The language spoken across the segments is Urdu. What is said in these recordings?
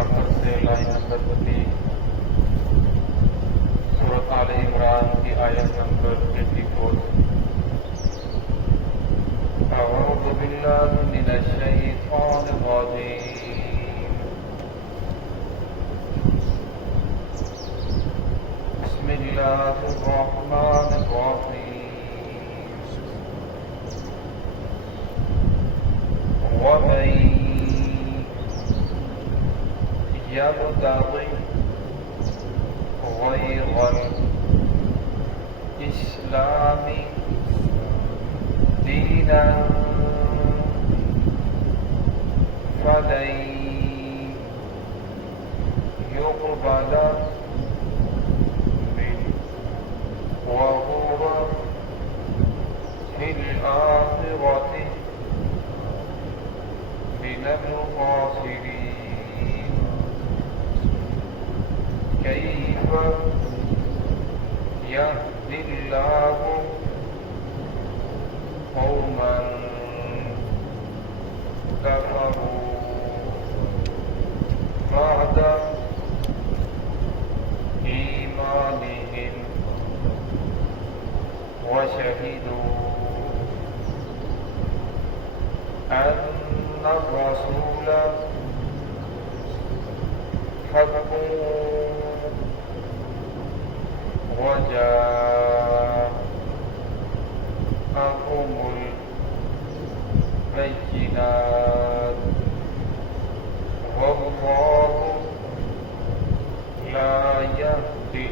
آخر سے لائن نمبر 30 سورۃ آل عمران کی آیت نمبر 84۔ اعوذ باللہ من الشیطان الرجیم، بسم اللہ الرحمن الرحیم۔ ومن يبتغي غير الإسلام دينا فلن يقبل منه وهو في الآخرة من الخاسرين۔ كيف يهدي الله قوما كفروا بعد إيمانهم وشهدوا أن الرسول حق وجاءهم البينات والله لا يهدي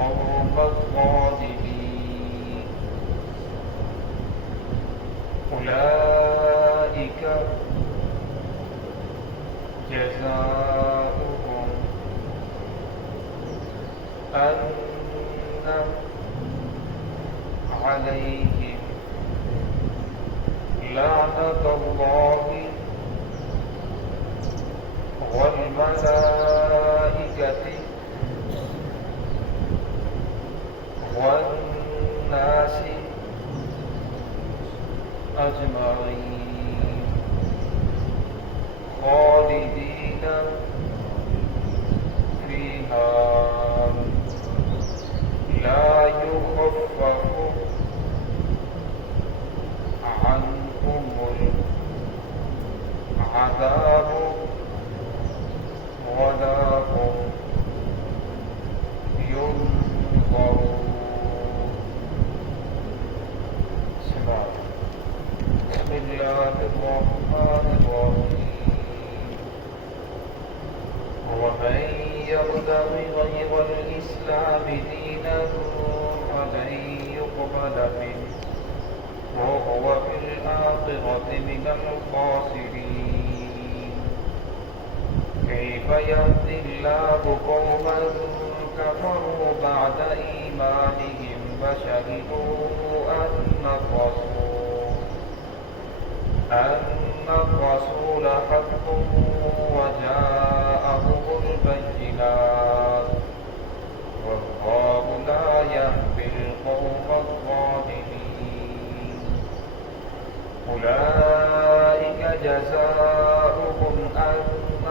القوم الظالمين۔ أولئك جزاؤهم أن عليهم لعنة الله والملائكة والناس أجمعين خالدين فيها لا يخفف عنهم العذاب ولا هم ينظرون۔ بسم الله الرحمن الرحيم۔ ومن يبتغي غير الإسلام دينا فلن يقبل منه وهو في الآخرة من الخاسرين۔ كيف يهدي الله قوما كفروا بعد إيمانهم وشهدوا أن الرسول حق وجاءهم البينات والله لا يهدي القوم الظالمين۔ أولئك جزاؤهم أن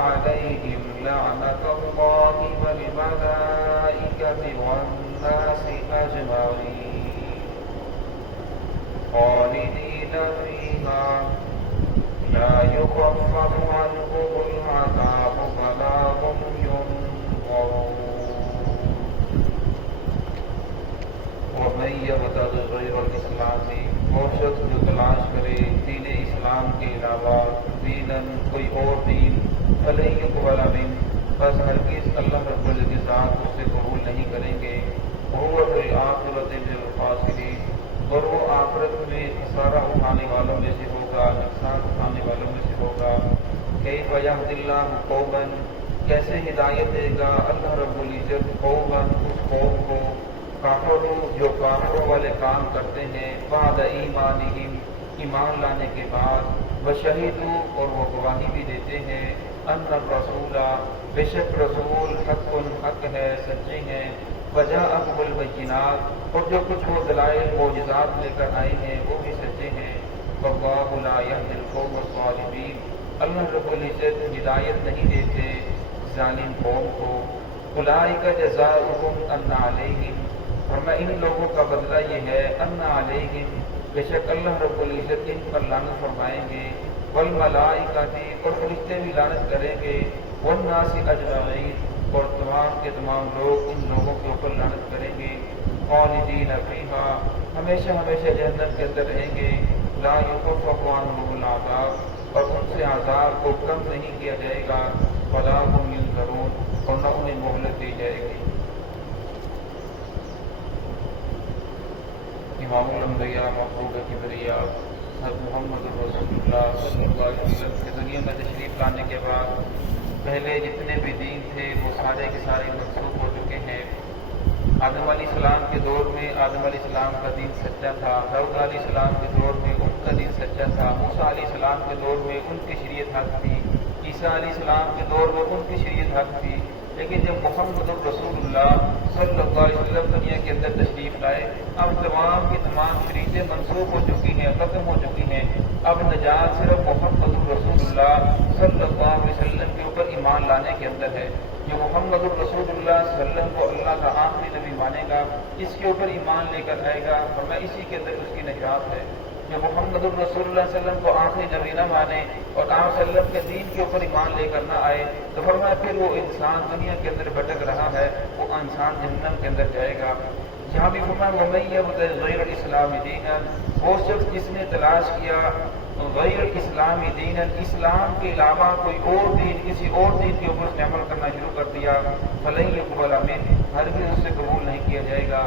عليهم لعنة الله والملائكة والناس أجمعين خالدين فيها لا يخفف عنهم العذاب ولا هم ينظرون۔ ومن يبتغي غير الإسلام، وہ شخص جو تلاش کرے دین اسلام کے علاوہ دیناً کوئی اور دین فلن يقبل منه، بس ہرگز اللہ رب العزت اس سے قبول نہیں کریں گے۔ وهو في الآخرة من الخاسرين، اور وہ آخرت میں خسارہ اٹھانے والوں میں سے ہوگا، نقصان اٹھانے والوں میں سے ہوگا۔ کیف یہدی اللہ قوما، کیسے ہدایت دے گا اللہ رب العزت قوما اس قوم کو، کافروں جو کافروں والے کام کرتے ہیں، بعد ایمانہم ایمان لانے کے بعد، وشہدوا اور وہ گواہی بھی دیتے ہیں، ان الرسول بے شک رسول حق ہے، سچے ہیں، وجاءہم البینات اور جو کچھ وہ دلائل معجزات لے کر آئے ہیں وہ بھی سچے ہیں۔ واللہ لا یہدی القوم الظالمین اللہ رب العزت ہدایت نہیں دیتے ظالم قوم کو. اولئک جزاؤہم ان علیہم، فرمایا ان لوگوں کا بدلہ یہ ہے ان علیہم، بے شک اللہ رب العزت ان پر لعنت فرمائیں گے. والملائکۃ، اور فرشتے بھی لعنت کریں گے. والناس اجمعین، اور تمام کے تمام لوگ ان لوگوں کے اوپر لعنت کریں گے. خالدین فیہا، ہمیشہ ہمیشہ جہنم کے اندر رہیں گے. لا یخفف عنہم العذاب، اور ان سے عذاب کو کم نہیں کیا جائے گا. ولا هم ینظرون، اور نہ انہیں مہلت دی جائے گی. امام الانبیاء محبوب کبریا حضرت محمد رسول اللہ صلی اللہ علیہ وسلم کے دنیا میں تشریف لانے کے بعد پہلے جتنے بھی دین تھے وہ سارے کے سارے منسوخ ہو چکے ہیں. آدم علیہ السلام کے دور میں آدم علیہ السلام کا دین سچا تھا. داؤد علیہ السلام کے دور میں ان کا دین سچا تھا. موسیٰ علیہ السلام کے دور میں ان کی شریعت حق تھی. عیسیٰ علیہ السلام کے دور میں ان کی شریعت حق تھی. لیکن جب محمد رسول اللہ صلی اللہ علیہ وسلم دنیا کے اندر تشریف لائے، اب تمام کی تمام شریعتیں منسوخ ہو چکی ہیں، ختم ہو چکی ہیں. اب نجات صرف محمد رسول اللہ صلی اللہ علیہ وسلم کے اوپر ایمان لانے کے اندر ہے. جو محمد رسول اللہ صلی اللہ علیہ وسلم کو اللہ کا آخری نبی مانے گا، اس کے اوپر ایمان لے کر آئے گا، فرمایا اسی کے اندر اس کی نجات ہے. جو محمد رسول اللہ صلی اللہ علیہ وسلم کو آخری نبی نہ مانے اور آپ صلی اللہ علیہ وسلم کے دین کے اوپر ایمان لے کر نہ آئے تو فرمایا پھر وہ انسان دنیا کے اندر بھٹک رہا ہے، وہ انسان جہنم کے اندر جائے گا. جہاں بھی فرمایا وَمَن يَبْتَغِ غَيْرَ الْإِسْلَامِ دِينًا، وہ شخص جس نے تلاش کیا غیر الاسلام دین، اسلام کے علاوہ کوئی اور دین، کسی اور دین کے اوپر اس نے عمل کرنا شروع کر دیا، فَلَن يُقْبَلَ مِنْهُ، ہرگز اس سے قبول نہیں کیا جائے گا.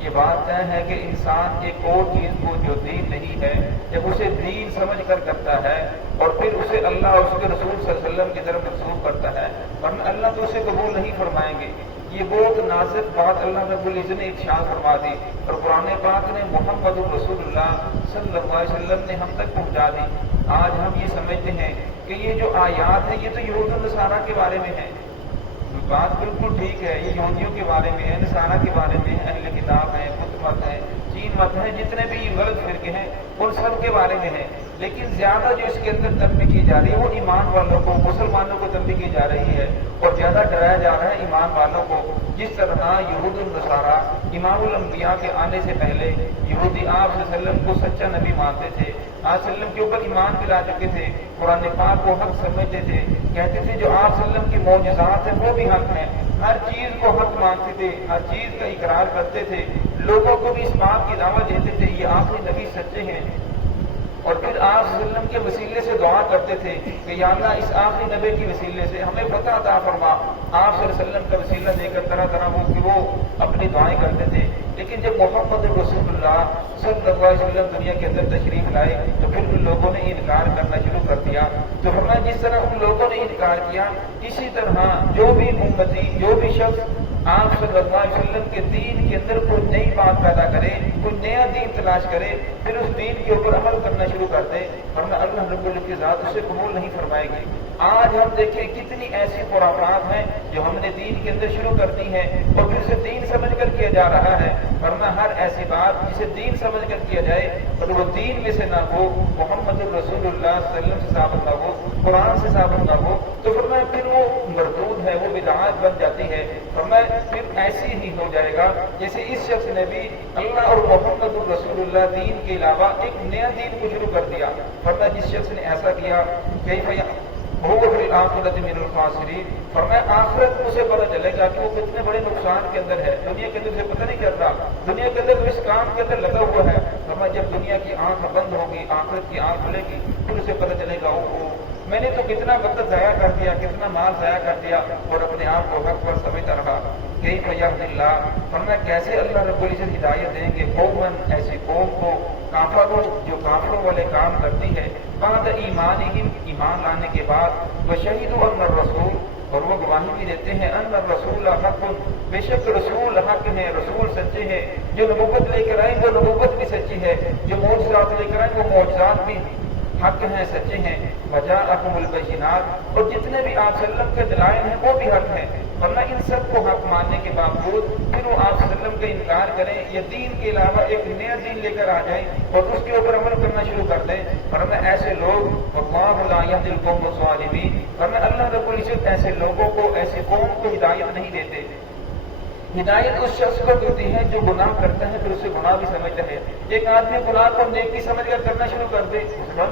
یہ بات طے ہے کہ انسان ایک اور چیز کو جو دین نہیں ہے جب اسے دین سمجھ کر کرتا ہے اور پھر اسے اللہ اور اس کے رسول صلی اللہ علیہ وسلم کی طرف منسوخ کرتا ہے، ورنہ اللہ تو اسے قبول نہیں فرمائیں گے. یہ بہت نازک بات اللہ رب العزت نے ارشاد فرما دی اور قرآن پاک نے محمد رسول اللہ صلی اللہ علیہ وسلم نے ہم تک پہنچا دی. آج ہم یہ سمجھتے ہیں کہ یہ جو آیات ہیں یہ تو یہود و نصارہ کے بارے میں ہے. بات بالکل ٹھیک ہے، یہ یہودیوں کے بارے میں ہے، نصارہ کے بارے میں ہے، اہل کتاب ہے، بت مت ہے، چین مت ہے، جتنے بھی غلط فرقے ہیں ان سب کے بارے میں ہے. لیکن زیادہ جو اس کے اندر تنبیہ کی جا رہی ہے وہ ایمان والوں کو، مسلمانوں کو تنبیہ کی جا رہی ہے اور زیادہ ڈرایا جا رہا ہے ایمان والوں کو. جس طرح یہود النصارہ امام الانبیاء کے آنے سے پہلے یہودی آپ صلی اللہ علیہ وسلم کو سچا نبی مانتے تھے، آپ صلی اللہ علیہ وسلم کے اوپر ایمان دلا چکے تھے، قرآن پاک کو حق سمجھتے تھے، کہتے تھے جو آپ صلی اللہ علیہ وسلم کی معجزات ہیں وہ بھی حق ہیں، ہر چیز کو حق مانتے تھے، ہر چیز کا اقرار کرتے تھے، لوگوں کو بھی اس بات کی دعوت دیتے تھے یہ آخری نبی سچے ہیں. اور پھر آپ صلی اللہ علیہ وسلم کے وسیلے سے دعا کرتے تھے کہ یا اللہ اس آخری نبی کے وسیلے سے ہمیں فتح عطا فرما. آپ صلی اللہ علیہ وسلم کا وسیلہ دے کر طرح طرح وہ اپنی دعائیں کرتے تھے. لیکن جب محمد رسول اللہ صلی اللہ علیہ وسلم دنیا کے اندر تشریف لائے تو پھر ان لوگوں نے انکار کرنا شروع کر دیا. تو ہمیں جس طرح ان لوگوں نے انکار کیا اسی طرح جو بھی امتی، جو بھی شخص آپ صلی اللہ علیہ وسلم کے دین کے اندر کوئی نئی بات پیدا کرے، کوئی نیا دین تلاش کرے، پھر اس دین کے اوپر عمل کرنا شروع کر دے، ورنہ اللہ رب العزت کی ذات اسے قبول نہیں فرمائے گی. آج ہم دیکھیں کتنی ایسی خرافات ہیں جو ہم نے دین کے اندر شروع کر دی ہیں اور پھر اسے دین سمجھ کر کیا جا رہا ہے، ورنہ ہر ایسی بات جسے دین سمجھ کر کیا جائے اور وہ دین میں سے نہ ہو، محمد رسول اللہ صلی اللہ علیہ وسلم سے ثابت نہ ہو، قرآن سے ثابت نہ ہو، تو فرمایا پھر وہ مردود ہے، وہ بدعات بن جاتی ہے. فرمایا پھر ایسی ہی ہو جائے گا جیسے اس شخص نے بھی اللہ اور محمد رسول اللہ دین کے علاوہ ایک نیا دین کو شروع کر دیا. فرمایا جس شخص نے ایسا کیا کہ وہ فی الآخرۃ من الخاسرین، فرمایا آخرت میں اسے پتہ چلے گا کہ وہ کتنے بڑے نقصان کے اندر ہے. دنیا کے اندر اسے پتہ نہیں چلتا، دنیا کے اندر اس کام کے اندر لگا ہوا ہے. فرمایا جب دنیا کی آنکھ بند ہوگی، آخرت کی آنکھ کھلے گی، پھر اسے پتہ چلے گا میں نے تو کتنا وقت ضائع کر دیا، کتنا مال ضائع کر دیا اور اپنے آپ کو حق پر سمجھتا رہا. کیف یہدی اللہ، فرمایا کیسے اللہ رب العزت ہدایت دیں گے قوماً، ایسی قوم کو، کافروں جو کافروں والے کام کرتی ہے، بعد ایمانہم، ایمان لانے کے بعد، وشہدوا ان الرسول، اور وہ گواہی بھی دیتے ہیں ان الرسول حق، بے شک رسول حق ہے، رسول سچے ہیں، جو نبوت لے کر آئیں وہ نبوت بھی سچی ہے، جو معجزات لے کر آئیں وہ معجزات بھی حق ہیں، سچے ہیں. وجاءکم البینات، اور جتنے بھی آپ صلی اللہ علیہ وسلم کے دلائل ہیں وہ بھی حق ہیں. ورنہ ان سب کو حق ماننے کے باوجود پھر وہ آپ وسلم کا انکار کریں یا دین کے علاوہ ایک نیا دین لے کر آ جائیں اور اس کے اوپر عمل کرنا شروع کر دیں، ورنہ ایسے لوگ واللہ لا یہدی القوم الظالمین، ورنہ اللہ رب العزت ایسے لوگوں کو، ایسے قوم کو ہدایت نہیں دیتے۔ ہدایت اس شخص کو ہوتی ہے جو گناہ کرتا ہے پھر اسے گناہ بھی سمجھتا ہے۔ ایک آدمی گناہ کو نیکی سمجھ کر کرنا شروع کر دے،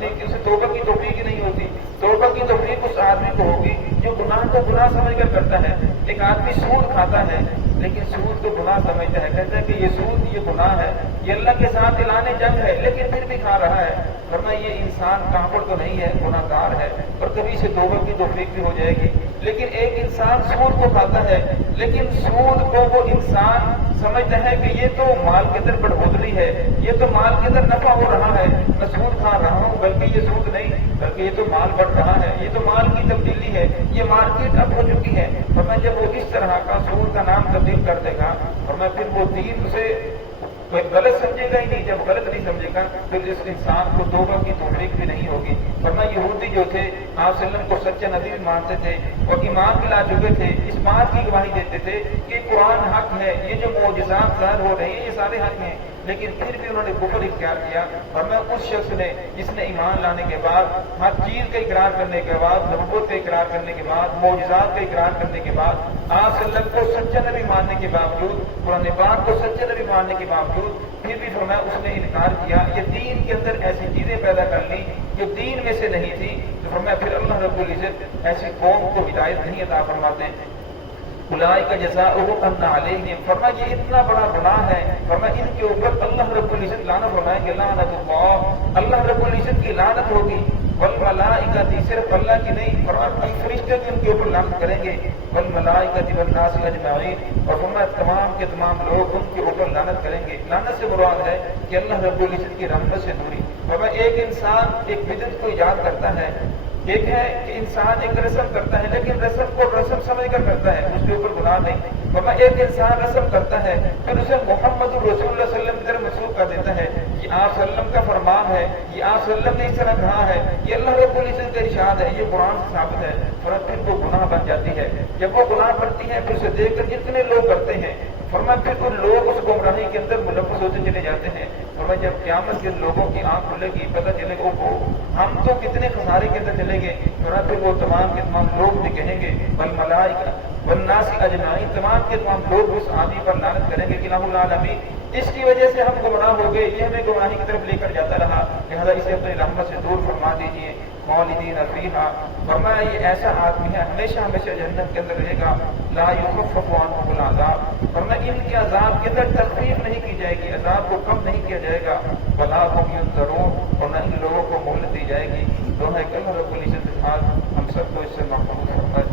نیکی اسے توبہ کی توفیق ہی نہیں ہوتی۔ توبہ کی توفیق اس آدمی کو ہوگی جو گناہ کو گناہ سمجھ کر کرتا ہے۔ ایک آدمی سود کھاتا ہے لیکن سود کو گناہ سمجھتا ہے، کہتا ہے کہ یہ سود، یہ گناہ ہے، یہ اللہ کے ساتھ اعلان جنگ ہے، لیکن پھر بھی کھا رہا ہے، ورنہ یہ انسان کافر تو نہیں ہے، گناہ گار ہے اور کبھی اسے توبہ کی توفیق بھی ہو جائے گی۔ لیکن ایک انسان سود کو کھاتا ہے لیکن سود کو وہ انسان سمجھتا ہے کہ یہ تو مال کے اندر بڑھوتری ہے، یہ تو مال کے اندر نفع ہو رہا ہے، میں سود کھا رہا ہوں، بلکہ یہ سود نہیں بلکہ یہ تو مال بڑھ رہا ہے، یہ تو مال کی تبدیلی ہے، یہ مارکیٹ اب ہو چکی ہے۔ اور میں جب وہ اس طرح کا سود کا نام تبدیل کر دے گا اور میں پھر وہ دین اسے کوئی غلط سمجھے گا ہی نہیں، جب غلط نہیں سمجھے گا پھر اس انسان کو توبہ کی توفیق بھی نہیں ہوگی۔ ورنہ یہودی جو تھے آپ صلی اللہ علیہ وسلم کو سچا نبی بھی مانتے تھے اور ایمان بھی لا چکے تھے، اس بات کی گواہی دیتے تھے کہ قرآن حق ہے، یہ جو معجزات ظاہر ہو رہے ہیں یہ سارے حق ہیں، لیکن پھر بھی انہوں نے کفر اختیار کیا۔ اور میں اس شخص نے جس نے ایمان لانے کے بعد، ہر چیز کا اقرار کرنے کے بعد، نبوت کا اقرار کرنے کے بعد، معجزات کا اقرار کرنے کے بعد، آپ صلی اللہ علیہ وسلم کو سچا نبی ماننے کے باوجود، قرآن پاک کو سچا نبی ماننے کے باوجود پھر بھی فرمایا اس نے انکار کیا، یہ دین کے اندر ایسی چیزیں پیدا کر لی جو دین میں سے نہیں تھی، تو فرمایا پھر اللہ رب العزت ایسی قوم کو ہدایت نہیں عطا فرماتے۔ اولئک جزاؤہم ان علیہم، فرمایا یہ اتنا بڑا گناہ ہے، فرمایا ان کے اوپر اللہ رب العزت لعنت فرمائے کہ لعنت اللہ، اللہ رب العزت کی لعنت ہوگی، والملائکہ، صرف اللہ کی نہیں، فرمایا فرشتے بھی ان کے اوپر لعنت کریں گے، والملائکہ والناس اجمعین، اور فرمایا تمام کے تمام لوگ ان کے اوپر لعنت کریں گے۔ لعنت سے مراد ہے کہ اللہ رب العزت کی رحمت سے دوری۔ فرمایا ایک انسان ایک بدعت کو ایجاد کرتا ہے، ایک ہے کہ انسان ایک رسم کرتا ہے لیکن رسم کو رسم سمجھ کر کرتا ہے، اس کے اوپر گناہ نہیں۔ ورنہ ایک انسان رسم کرتا ہے پھر اسے محمد رسول اللہ صلی اللہ علیہ وسلم کی طرف منسوخ کر دیتا ہے، یہ آپ صلی اللہ علیہ وسلم کا فرمان ہے، یہ آپ صلی اللہ علیہ وسلم نے اس طرح کہا ہے، یہ اللہ رب العزت کا ارشاد ہے، یہ قرآن سے ثابت ہے، پھر وہ گناہ بن جاتی ہے۔ جب وہ گناہ کرتی ہے پھر اسے دیکھ کر جتنے لوگ کرتے ہیں، فرمایا پھر ان لوگ اس گمراہی کے اندر ملوث ہوتے چلے جاتے ہیں۔ فرمایا جب قیامت کے لوگوں کی آنکھ کھلے گی پتہ چلے گا اوہو ہم تو کتنے خسارے کے اندر چلے گئے، فرمایا پھر وہ تمام کے تمام لوگ بھی کہیں گے والملائکہ والناس اجمعین، تمام کے تمام لوگ اس آدمی پر لعنت کریں گے کہ الہ العالمین، اس کی وجہ سے ہم گمراہ ہو گئے، یہ ہمیں گمراہی کی طرف لے کر جاتا رہا، لہذا اسے اپنی رحمت سے دور فرما دیجیے۔ خالدین فیہا، فرمایا یہ ایسا آدمی ہے ہمیشہ ہمیشہ جنت کے اندر رہے گا، لا یخفف عنہ العذاب، فرمایا ان کے عذاب کے اندر تخفیف نہیں کی جائے گی، عذاب کو کم نہیں کیا جائے گا، ولا هم ينظرون، اور نہ ان لوگوں کو مہلت دی جائے گی۔ دعا ہے کہ اللہ رب العزت ہم سب کو اس سے محفوظ فرمائے۔